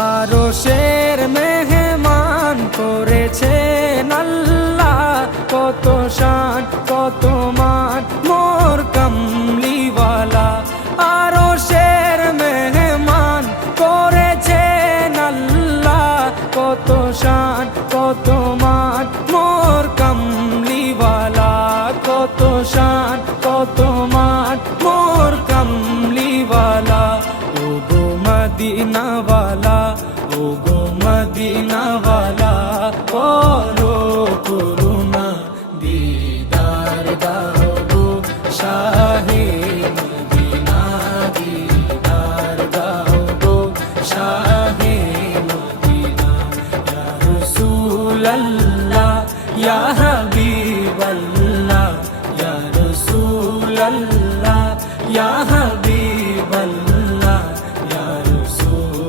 আরশের মেহমান করেছেন আল্লাহ, কত শান কত মান মোর কামলিওয়ালা। আরশের মেহমান করেছেন আল্লাহ, কত শান কত মান মোর কামলিওয়ালা, কত শান কত মান মোর কামলিওয়ালা। ও গো মদিনাওয়ালা, ও গো মদিনাওয়ালা।